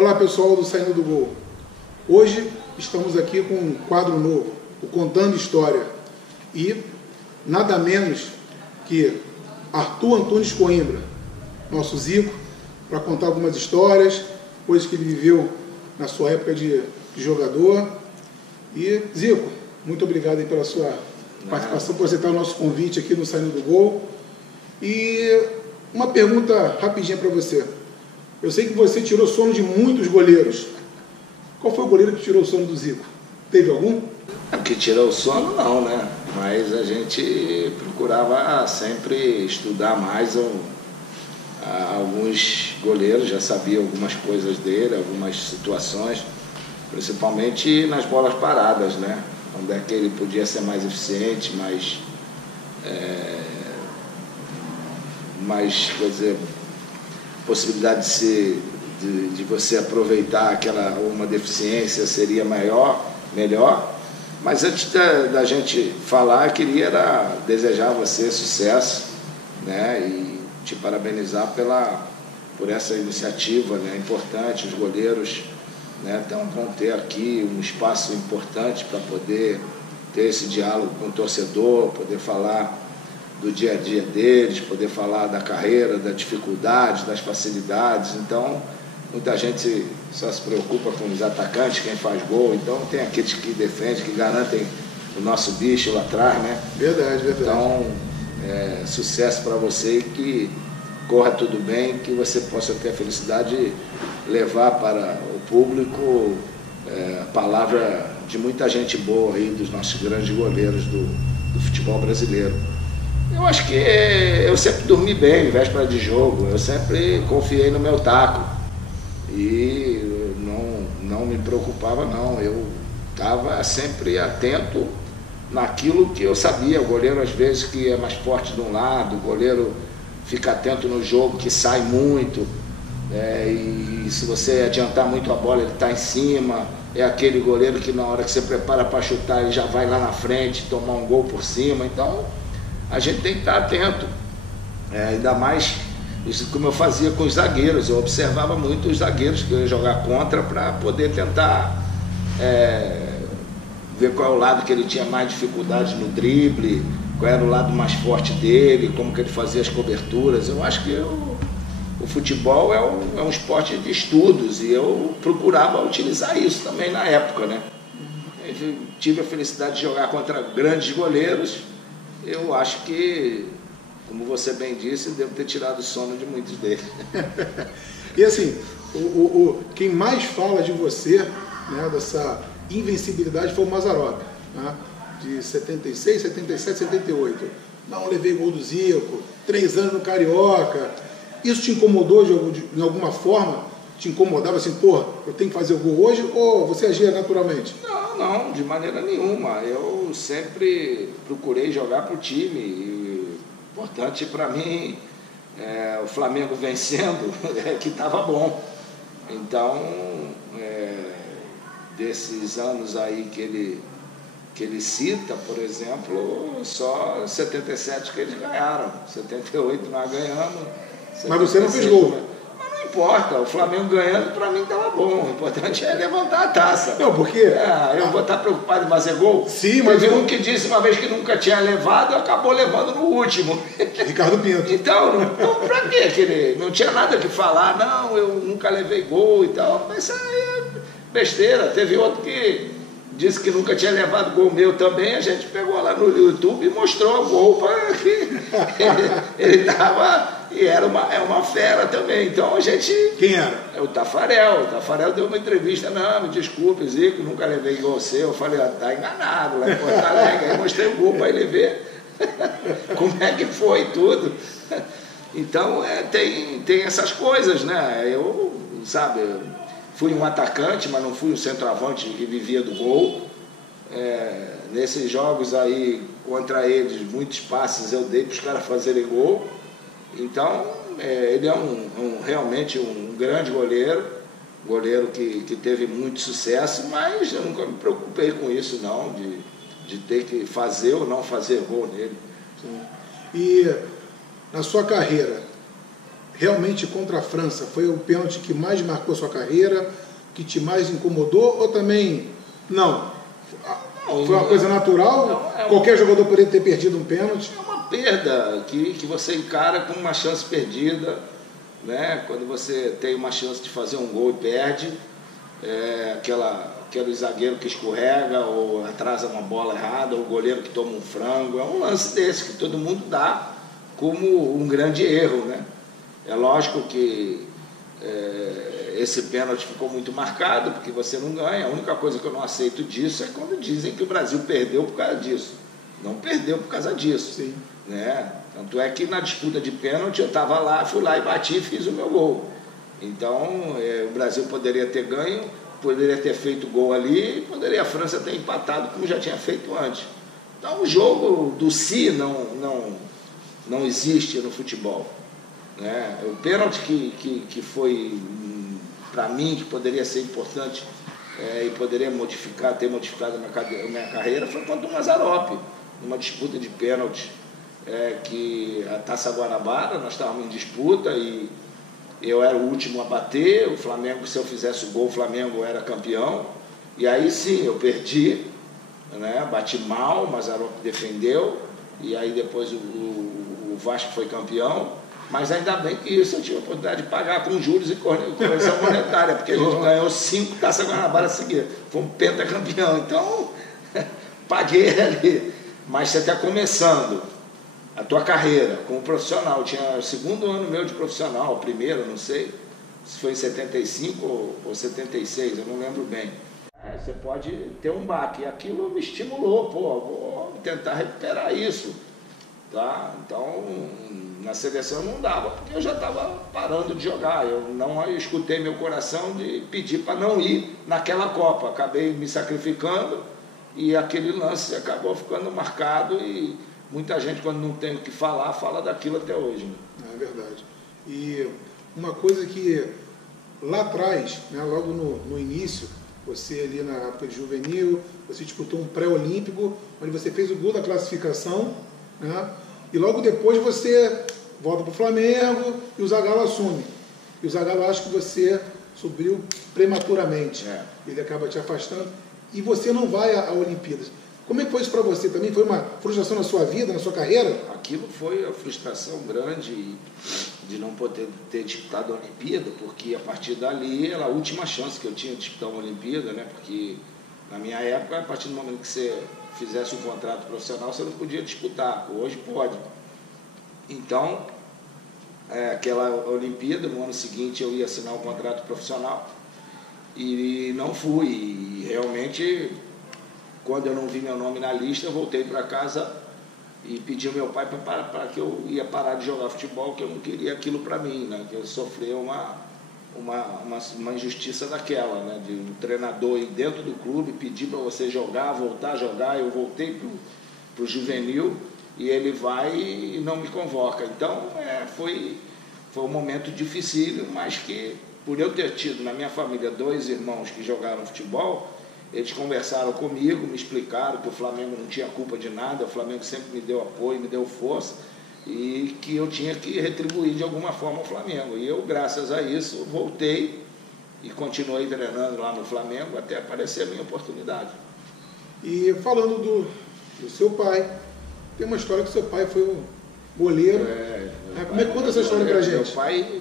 Olá pessoal do Saindo do Gol. Hoje estamos aqui com um quadro novo, o Contando História. E nada menos que Arthur Antunes Coimbra, nosso Zico, para contar algumas histórias, coisas que ele viveu na sua época de jogador. E Zico, muito obrigado aí pela sua participação, por aceitar o nosso convite aqui no Saindo do Gol. E uma pergunta rapidinha para você. Eu sei que você tirou sono de muitos goleiros. Qual foi o goleiro que tirou o sono do Zico? Teve algum? Que tirou o sono não, né? Mas a gente procurava sempre estudar mais alguns goleiros, já sabia algumas coisas dele, algumas situações, principalmente nas bolas paradas, né? Onde é que ele podia ser mais eficiente, mais quer dizer, possibilidade de você aproveitar uma deficiência seria melhor. Mas antes da gente falar, desejar a você sucesso, né? E te parabenizar por essa iniciativa, né? Importante. Os goleiros, né, vão ter aqui um espaço importante para poder ter esse diálogo com o torcedor, poder falar do dia a dia deles, poder falar da carreira, da dificuldade, das facilidades. Então, muita gente só se preocupa com os atacantes, quem faz gol. Então, tem aqueles que defendem, que garantem o nosso bicho lá atrás, né? Verdade, verdade. Então, sucesso para você e que corra tudo bem, que você possa ter a felicidade de levar para o público a palavra de muita gente boa aí, dos nossos grandes goleiros do futebol brasileiro. Eu acho que eu sempre dormi bem em véspera de jogo, eu sempre confiei no meu taco e não me preocupava não, eu estava sempre atento naquilo que eu sabia. O goleiro às vezes que é mais forte de um lado, o goleiro fica atento no jogo que sai muito, e se você adiantar muito a bola ele está em cima, é aquele goleiro que na hora que você prepara para chutar ele já vai lá na frente tomar um gol por cima. Então a gente tem que estar atento, ainda mais isso como eu fazia com os zagueiros. Eu observava muito os zagueiros que eu ia jogar contra para poder tentar ver qual é o lado que ele tinha mais dificuldade no drible, qual era o lado mais forte dele, como que ele fazia as coberturas. Eu acho que o futebol é um esporte de estudos e eu procurava utilizar isso também na época, né? Eu tive a felicidade de jogar contra grandes goleiros. Eu acho que, como você bem disse, devo ter tirado o sono de muitos deles. E assim, quem mais fala de você, né, dessa invencibilidade, foi o Mazzaropi, né, de 76, 77, 78. Não levei gol do Zico, 3 anos no Carioca. Isso te incomodou de alguma forma? Te incomodava assim, porra, eu tenho que fazer o gol hoje, ou você agia naturalmente? Não, de maneira nenhuma. Eu sempre procurei jogar para o time. E o importante para mim, o Flamengo vencendo, que estava bom. Então, desses anos aí que ele cita, por exemplo, só 77 que eles ganharam. 78 nós ganhamos. Mas você não fez gol. Mas não importa, o Flamengo ganhando para mim estava bom. O importante é levantar a taça. Não, porque eu vou estar preocupado em fazer gol? Sim, mas teve um que disse uma vez que nunca tinha levado e acabou levando no último. Ricardo Pinto. Então, para quê? Que não tinha nada que falar, não, eu nunca levei gol e tal. Mas isso aí é besteira. Teve outro que disse que nunca tinha levado gol meu também. A gente pegou lá no YouTube e mostrou o gol para que ele estava. E era uma fera também. Então a gente... Quem era? É o Tafarel. O Tafarel deu uma entrevista. Não, me desculpe, Zico, nunca levei igual você. Eu falei, tá enganado lá em Porto Alegre. Aí mostrei o gol para ele ver como é que foi tudo. Então tem essas coisas, né? Eu, fui um atacante, mas não fui um centroavante que vivia do gol. Nesses jogos aí, contra eles, muitos passes eu dei para os caras fazerem gol. Então, ele é realmente um grande goleiro que teve muito sucesso, mas eu nunca me preocupei com isso não, de ter que fazer ou não fazer gol nele. Sim. E na sua carreira, realmente contra a França foi o pênalti que mais marcou sua carreira, que te mais incomodou, ou também não? Foi uma coisa natural? Qualquer jogador poderia ter perdido um pênalti? É uma perda que você encara como uma chance perdida, né? Quando você tem uma chance de fazer um gol e perde, aquele zagueiro que escorrega ou atrasa uma bola errada, ou o goleiro que toma um frango, é um lance desse que todo mundo dá como um grande erro, né? É lógico que esse pênalti ficou muito marcado, porque você não ganha. A única coisa que eu não aceito disso é quando dizem que o Brasil perdeu por causa disso. Não perdeu por causa disso. Sim. Né? Tanto é que na disputa de pênalti eu estava lá, fui lá e bati e fiz o meu gol. Então o Brasil poderia ter ganho, poderia ter feito gol ali, e poderia a França ter empatado como já tinha feito antes. Então o jogo do si não existe no futebol. Né? O pênalti que foi, para mim, que poderia ser importante e poderia ter modificado a minha carreira, foi contra o Mazzaropi, numa disputa de pênalti, que a Taça Guanabara, nós estávamos em disputa e eu era o último a bater. O Flamengo, se eu fizesse o gol, o Flamengo era campeão, e aí sim, eu perdi, né? Bati mal, o Mazzaropi defendeu, e aí depois o Vasco foi campeão. Mas ainda bem que isso eu tive a oportunidade de pagar com juros e correção monetária, porque a gente ganhou 5 Taças Guanabara seguidas, fomos pentacampeão, então paguei ali. Mas você está começando a tua carreira como profissional. Eu tinha o 2º ano meu de profissional, o primeiro, não sei se foi em 75 ou 76, eu não lembro bem. Você pode ter um baque, e aquilo me estimulou, vou tentar recuperar isso. Tá? Então, na seleção não dava, porque eu já estava parando de jogar. Eu escutei meu coração de pedir para não ir naquela Copa. Acabei me sacrificando e aquele lance acabou ficando marcado, e muita gente, quando não tem o que falar, fala daquilo até hoje. Né? É verdade. E uma coisa que lá atrás, né, logo no início, você ali na época de juvenil, você disputou um pré-olímpico, onde você fez o gol da classificação, né? E logo depois você volta para o Flamengo e o Zagallo assume. E o Zagallo acha que você subiu prematuramente. Ele acaba te afastando e você não vai à Olimpíadas. Como é que foi isso para você? Também foi uma frustração na sua vida, na sua carreira? Aquilo foi uma frustração grande de não poder ter disputado a Olimpíada, porque a partir dali era a última chance que eu tinha de disputar uma Olimpíada, né? Porque na minha época, a partir do momento que você fizesse um contrato profissional, você não podia disputar. Hoje pode. Então, aquela Olimpíada, no ano seguinte eu ia assinar um contrato profissional e não fui. E realmente, quando eu não vi meu nome na lista, eu voltei para casa e pedi ao meu pai para que eu ia parar de jogar futebol, que eu não queria aquilo para mim, né? Que eu sofria uma injustiça daquela, né? De um treinador ir dentro do clube pedir para você jogar, voltar a jogar. Eu voltei para o juvenil e ele vai e não me convoca. Então foi um momento difícil, mas que, por eu ter tido na minha família 2 irmãos que jogaram futebol, eles conversaram comigo, me explicaram que o Flamengo não tinha culpa de nada, o Flamengo sempre me deu apoio, me deu força, e que eu tinha que retribuir de alguma forma ao Flamengo. E eu, graças a isso, voltei e continuei treinando lá no Flamengo até aparecer a minha oportunidade. E falando do seu pai, tem uma história que seu pai foi um goleiro. Como é que conta essa história pra gente?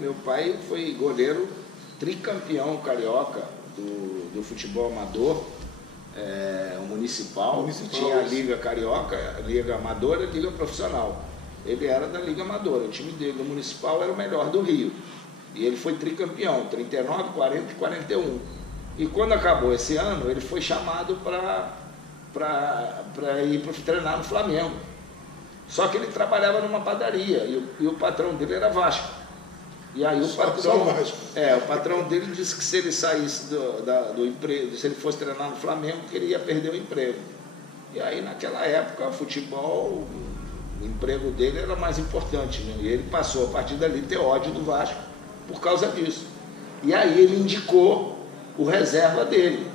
Meu pai foi goleiro tricampeão carioca do futebol amador, o municipal. Tinha a Liga Carioca, a Liga Amadora e a Liga Profissional. Ele era da Liga Amadora, o time dele, do municipal, era o melhor do Rio. E ele foi tricampeão, 39, 40 e 41. E quando acabou esse ano, ele foi chamado para ir treinar no Flamengo. Só que ele trabalhava numa padaria e o patrão dele era Vasco. E aí o patrão dele disse que se ele saísse do emprego, se ele fosse treinar no Flamengo, que ele ia perder o emprego. E aí naquela época o futebol, o emprego dele era mais importante, né? E ele passou a partir dali a ter ódio do Vasco por causa disso. E aí ele indicou o reserva dele,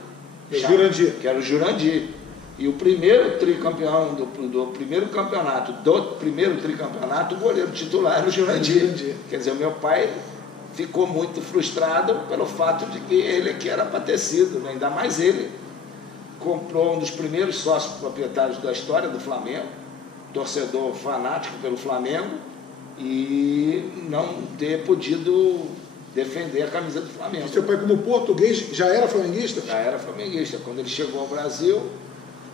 Jurandir. Que era o Jurandir. E o primeiro tricampeão do primeiro campeonato, o goleiro titular era o Jurandir. Quer dizer, o meu pai ficou muito frustrado pelo fato de que ele que era para ter sido, né? Ainda mais ele. Comprou um dos primeiros sócios proprietários da história do Flamengo, torcedor fanático pelo Flamengo, e não ter podido defender a camisa do Flamengo. E seu pai, como português, já era flamenguista? Já era flamenguista. Quando ele chegou ao Brasil,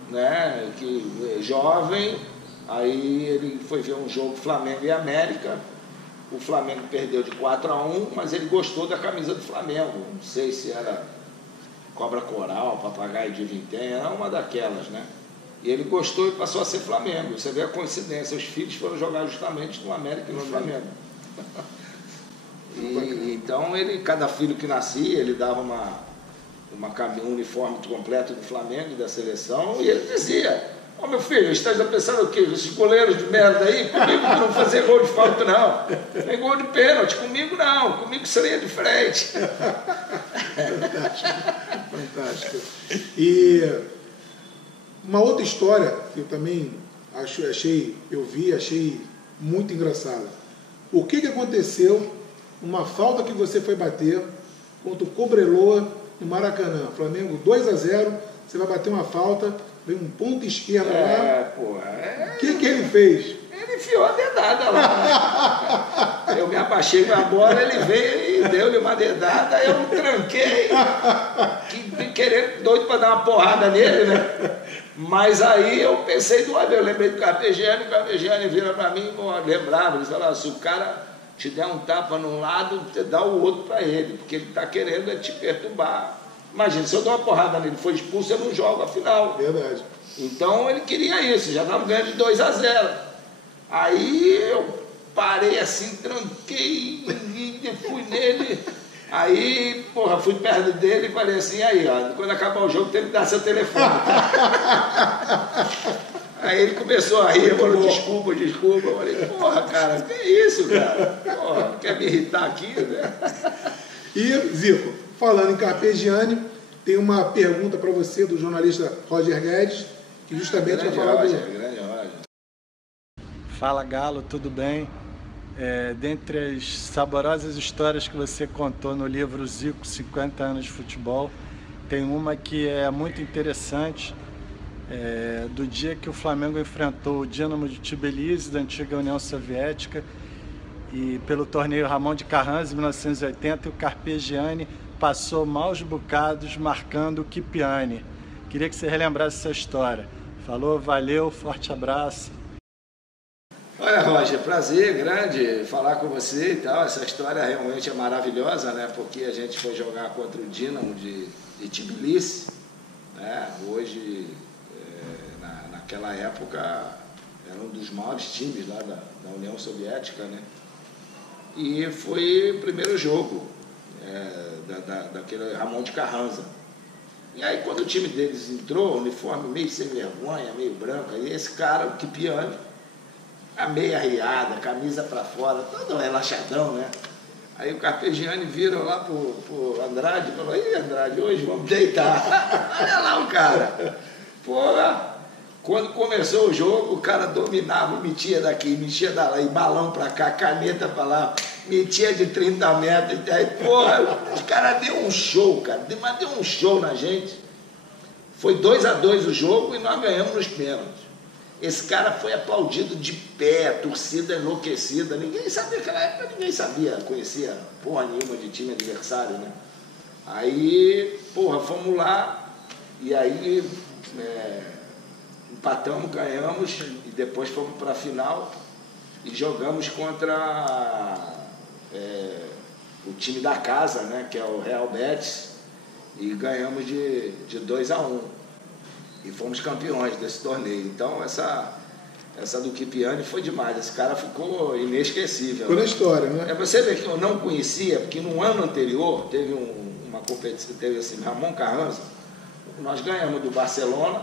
né, que jovem, aí ele foi ver um jogo Flamengo e América. O Flamengo perdeu de 4-1, mas ele gostou da camisa do Flamengo. Não sei se era Cobra Coral, Papagaio de Vintém, era uma daquelas, né? E ele gostou e passou a ser Flamengo. Você vê a coincidência, os filhos foram jogar justamente no América e no Flamengo. Então, cada filho que nascia, ele dava um uniforme completo do Flamengo e da seleção, e ele dizia: "Ô meu filho, está pensando o quê? Esses goleiros de merda aí, comigo não fazer gol de falta não, nem gol de pênalti, comigo não, comigo seria de frente." Fantástico, fantástico. E uma outra história que eu também achei muito engraçada. O que aconteceu numa falta que você foi bater contra o Cobreloa no Maracanã? Flamengo 2-0, você vai bater uma falta, veio um ponto esquerdo lá. O que ele fez? Ele enfiou a dedada lá. Eu me abaixei com a bola, ele veio e deu-lhe uma dedada, eu tranquei, querendo, doido para dar uma porrada nele, né? Mas aí eu pensei duas vezes, eu lembrei do Carpegiani, o Carpegiani vira para mim, lembrava, ele falava: "Se o cara te der um tapa num lado, você dá o outro para ele, porque ele está querendo te perturbar." Imagina, se eu dou uma porrada nele, foi expulso, eu não jogo a final. Verdade. Então ele queria isso, já estava ganhando de 2-0. Aí eu parei assim, tranquei e fui nele. Aí, fui perto dele e falei assim: "Aí, ó, quando acabar o jogo, tem que dar seu telefone." Aí ele começou a rir, falou: desculpa. Eu falei: cara, que isso, cara? Quer me irritar aqui, né? E, Zico, falando em Carpegiani, tem uma pergunta para você do jornalista Roger Guedes, que justamente vai falar grande Roger. Fala, Galo, tudo bem? Dentre as saborosas histórias que você contou no livro Zico, 50 anos de futebol, tem uma que é muito interessante, do dia que o Flamengo enfrentou o Dinamo de Tbilisi, da antiga União Soviética, e pelo torneio Ramon de Carranza, em 1980, e o Carpegiani passou maus bocados marcando o Kipiani. Queria que você relembrasse essa história. Falou, valeu, forte abraço. Olha, Roger, prazer grande falar com você e tal. Essa história realmente é maravilhosa, né? Porque a gente foi jogar contra o Dinamo de Tbilisi, né? Hoje, naquela época, era um dos maiores times lá da União Soviética, né? E foi o primeiro jogo daquele Ramon de Carranza. E aí, quando o time deles entrou, uniforme meio sem vergonha, meio branco, aí esse cara, o Kipiani, a meia riada, camisa para fora, todo relaxadão, né? Aí o Carpegiani vira lá pro Andrade e falou: "Ih, Andrade, hoje vamos deitar." Olha lá o cara. Quando começou o jogo, o cara dominava, metia daqui, metia lá, e balão para cá, caneta para lá, metia de 30 metros. E aí, os caras deu um show, cara, mas deu um show na gente. Foi 2-2 o jogo e nós ganhamos nos pênaltis. Esse cara foi aplaudido de pé, torcida enlouquecida. Ninguém sabia, naquela época ninguém sabia, conhecia porra nenhuma de time adversário, né? Aí, fomos lá e aí empatamos, ganhamos e depois fomos para a final e jogamos contra o time da casa, né? Que é o Real Betis, e ganhamos de 2-1. E fomos campeões desse torneio. Então, essa do Kipiani foi demais. Esse cara ficou inesquecível. Ficou na história, né? Você vê que eu não conhecia, porque no ano anterior teve uma competição, teve assim, Ramon Carranza. Nós ganhamos do Barcelona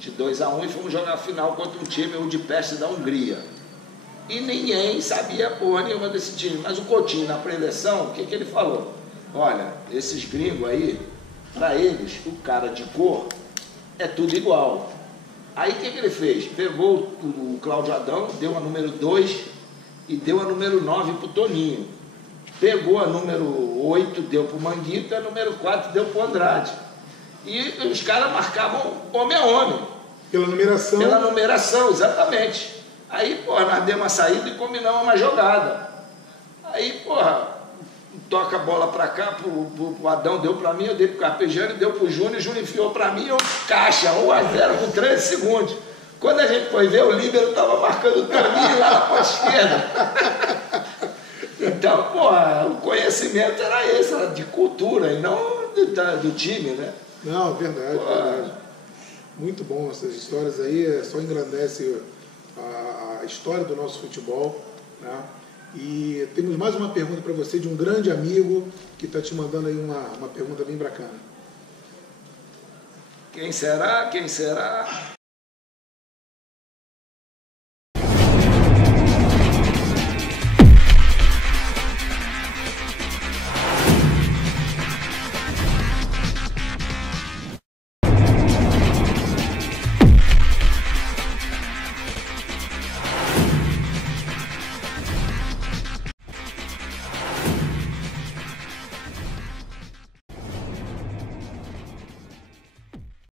de 2-1 e fomos jogar a final contra um time, o de Peste da Hungria. E ninguém sabia porra nenhuma desse time. Mas o Coutinho, na preleção, o que ele falou? Olha, esses gringos aí, para eles, o cara de cor é tudo igual. Aí o que ele fez? Pegou o Cláudio Adão, deu a número 2 e deu a número 9 para o Toninho. Pegou a número 8, deu para o Manguito, e a número 4 deu para o Andrade. E os caras marcavam homem a homem. Pela numeração? Pela numeração, exatamente. Aí, porra, nós demos uma saída e combinamos uma jogada. Aí, porra, toca a bola pra cá, pro Adão, deu pra mim, eu dei pro Carpegiani, deu pro Júnior, o Júnior enfiou pra mim, eu caixa, 1-0 com 13 segundos. Quando a gente foi ver, o líbero tava marcando o Toninho lá na ponta esquerda. Então, porra, o conhecimento era esse, era de cultura, e não do time, né? Não, verdade, verdade. Muito bom essas histórias aí, só engrandece a história do nosso futebol, né? E temos mais uma pergunta para você de um grande amigo que está te mandando aí uma pergunta bem bacana. Quem será? Quem será?